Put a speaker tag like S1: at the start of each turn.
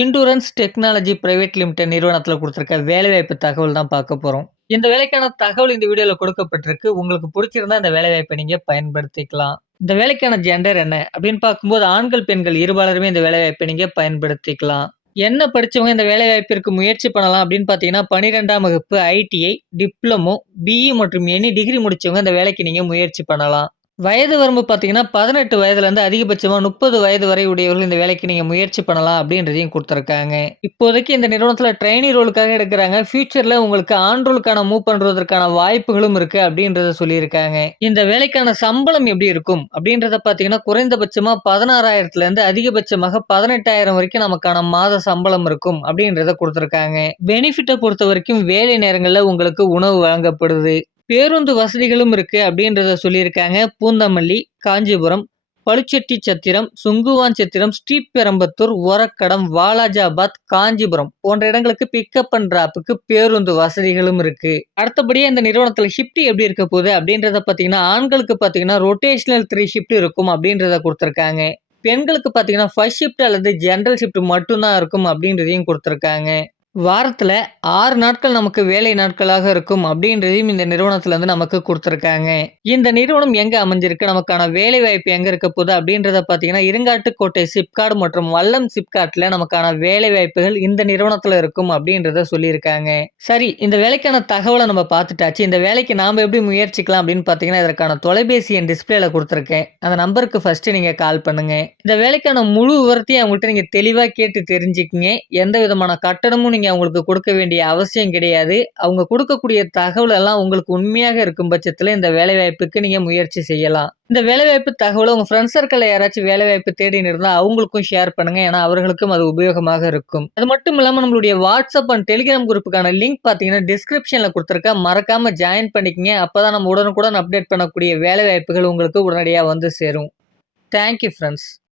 S1: இண்டூரன்ஸ் technology private limited நிறுவனத்தில் கொடுத்துருக்க வேலைவாய்ப்பு தகவல் தான் பார்க்க போகிறோம் இந்த வேலைக்கான தகவல் இந்த வீடியோவில் கொடுக்கப்பட்டிருக்கு. உங்களுக்கு பிடிச்சிருந்தா இந்த வேலைவாய்ப்பை நீங்கள் பயன்படுத்திக்கலாம். இந்த வேலைக்கான ஜெண்டர் என்ன அப்படின்னு பார்க்கும்போது ஆண்கள், பெண்கள் இருபாலருமே இந்த வேலைவாய்ப்பை நீங்கள் பயன்படுத்திக்கலாம். என்ன படிச்சவங்க இந்த வேலைவாய்ப்பிற்கு முயற்சி பண்ணலாம் அப்படின்னு பார்த்தீங்கன்னா, 12ஆம் வகுப்பு, ஐடிஐ, டிப்ளமோ, பிஇ மற்றும் எனி டிகிரி முடித்தவங்க இந்த வேலைக்கு நீங்கள் முயற்சி பண்ணலாம். வயது வரம்பு பார்த்தீங்கன்னா, 18 வயதுலேருந்து அதிகபட்சமாக முப்பது வயது வரை உடையவர்கள் இந்த வேலைக்கு நீங்கள் முயற்சி பண்ணலாம் அப்படின்றதையும் கொடுத்துருக்காங்க இப்போதைக்கு இந்த நிறுவனத்தில் ட்ரைனி ரோலுக்காக எடுக்கிறாங்க ஃபியூச்சரில் உங்களுக்கு ஆன் ரோலுக்கான மூவ் பண்ணுறதுக்கான வாய்ப்புகளும் இருக்குது அப்படின்றத சொல்லியிருக்காங்க. இந்த வேலைக்கான சம்பளம் எப்படி இருக்கும் அப்படின்றத பார்த்தீங்கன்னா, குறைந்தபட்சமாக பதினாறாயிரத்துலேருந்து அதிகபட்சமாக 18,000 வரைக்கும் நமக்கான மாத சம்பளம் இருக்கும் அப்படின்றத கொடுத்துருக்காங்க பெனிஃபிட்டை பொறுத்த வரைக்கும் வேலை நேரங்களில் உங்களுக்கு உணவு வழங்கப்படுது. பேருந்து வசதிகளும் இருக்கு அப்படின்றத சொல்லியிருக்காங்க. பூந்தமல்லி, காஞ்சிபுரம், பளுச்செட்டிச்சத்திரம், சுங்குவான்சத்திரம், ஸ்ரீபெரம்பத்தூர் ஒரக்கடம், வாலாஜாபாத், காஞ்சிபுரம் போன்ற இடங்களுக்கு பிக்கப் அண்ட் டிராப்புக்கு பேருந்து வசதிகளும் இருக்கு. அடுத்தபடியே இந்த நிறுவனத்துல ஷிஃப்ட் எப்படி இருக்க போகுது அப்படின்றத பார்த்தீங்கன்னா, ஆண்களுக்கு பார்த்தீங்கன்னா ரொட்டேஷனல் த்ரீ ஷிஃப்ட் இருக்கும் அப்படின்றத கொடுத்துருக்காங்க பெண்களுக்கு பார்த்தீங்கன்னா, ஃபர்ஸ்ட் ஷிஃப்ட் அல்லது ஜென்ரல் ஷிஃப்ட் மட்டும்தான் இருக்கும் அப்படின்றதையும் கொடுத்துருக்காங்க வாரத்தில் ஆறு நாட்கள் நமக்கு வேலை நாட்களாக இருக்கும் அப்படின்றதையும் இந்த நிறுவனத்துல இருந்து நமக்கு கொடுத்துருக்காங்க இந்த நிறுவனம் எங்க அமைஞ்சிருக்கு, நமக்கான வேலைவாய்ப்பு எங்க இருக்க போகுது அப்படின்றத பார்த்தீங்கன்னா, இருங்காட்டுக்கோட்டை சிப்காட் மற்றும் வல்லம் சிப்காட்ல நமக்கான வேலைவாய்ப்புகள் இந்த நிறுவனத்துல இருக்கும் அப்படின்றத சொல்லியிருக்காங்க. சரி இந்த வேலைக்கான தகவலை நம்ம பார்த்துட்டாச்சு. இந்த வேலைக்கு நாம எப்படி முயற்சிக்கலாம் அப்படின்னு பார்த்தீங்கன்னா, இதற்கான தொலைபேசி எண் டிஸ்பிளேல கொடுத்துருக்கேன் அந்த நம்பருக்கு ஃபர்ஸ்ட் நீங்க கால் பண்ணுங்க. இந்த வேலைக்கான முழு விவரத்தையும் அவங்கள்ட்ட நீங்க தெளிவா கேட்டு தெரிஞ்சுக்கங்க. எந்த விதமான கட்டணமும் நீங்க அவங்களுக்கு கொடுக்க வேண்டிய அவசியம் கிடையாது. அவங்க கொடுக்கக்கூடிய தகவல் எல்லாம் உங்களுக்கு உண்மையாக இருக்கும் பட்சத்துல இந்த வேலைவாய்ப்புக்கு நீங்க முயற்சி செய்யலாம். இந்த வேலைவாய்ப்பு தகவல உங்க ஃப்ரெண்ட்ஸ் சர்க்கிளில் யாராச்சும் வேலைவாய்ப்பு தேடின்னு இருந்தால் அவங்களுக்கும் ஷேர் பண்ணுங்க. ஏன்னா அவர்களுக்கும் அது உபயோகமாக இருக்கும். அது மட்டும் இல்லாம நம்மளுடைய வாட்ஸ்அப் அண்ட் டெலிகிராம் குரூப்புக்கான லிங்க் பார்த்தீங்கன்னா, டிஸ்கிரிப்ஷனில் குடுத்துருக்கேன். மறக்காம ஜாயின் பண்ணிக்கங்க. அப்பதான் நம்ம உடனுக்குடன் அப்டேட் பண்ணக்கூடிய வேலைவாய்ப்புகள் உங்களுக்கு உடனடியா வந்து சேரும். Thank you